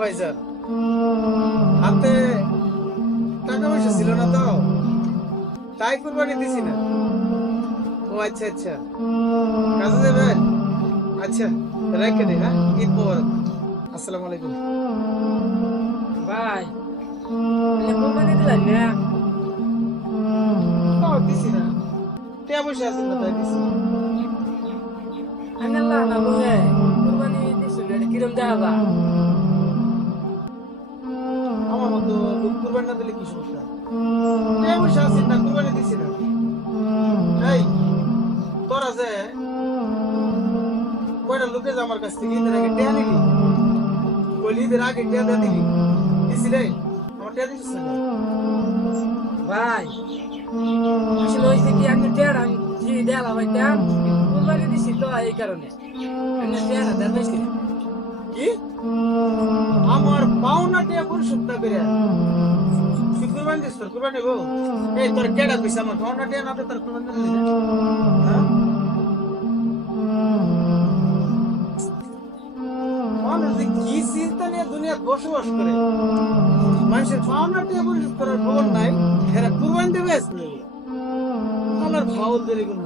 ভাইজান, হাতে টাকা পয়সা ছিল না তো, তাই কুরবানি দিছি না। ও আচ্ছা আচ্ছা, কাজে যাবেন? আচ্ছা রেখে দিই। হ্যাঁ, ঈদ মোবারক। আসসালামু আলাইকুম। ভাই কোরবানি দিলেন না? দিছি না, টাকা পয়সা আছে না তাই দিছি। আমি আল্লাহ না বুঝে কোরবানি দিছিল, এটা কিরম দেখা যা? আমার মতো লোক কুরবানি না দিলে কি সমস্যা? টাকা পয়সা আছে না, কুরবানি দিছি না। এই তোরা যে কয়টা লোকে যে আমার কাছ থেকে ঈদের আগে টাকা নিলি, বলি ঈদের আগে টাকা দিলি, দিছি রে? আমার টাকা দিছিস না? ভাই আসলে হয়েছে কি, আমি টের আমি যে দেলা হইতাম কোরবানি দিছি তো এই কারণে আমি টের দেন বেশি। কি আমার পাওনা টাকা পরিশোধ না করে তুই কুরবানি দিস? তোর কুরবানি গো, এই তোর কেডা কইছে আমার পাওনা টাকা না তোর কুরবানি দিলি? হ্যাঁ, মানুষ যে কি চিন্তা নিয়ে দুনিয়া বসবাস করে, মানুষের পাওনা টাকা পরিশোধ করার খবর নাই, এরা কুরবানি দেবে আসলে আমার ফাউল দেরি কোনো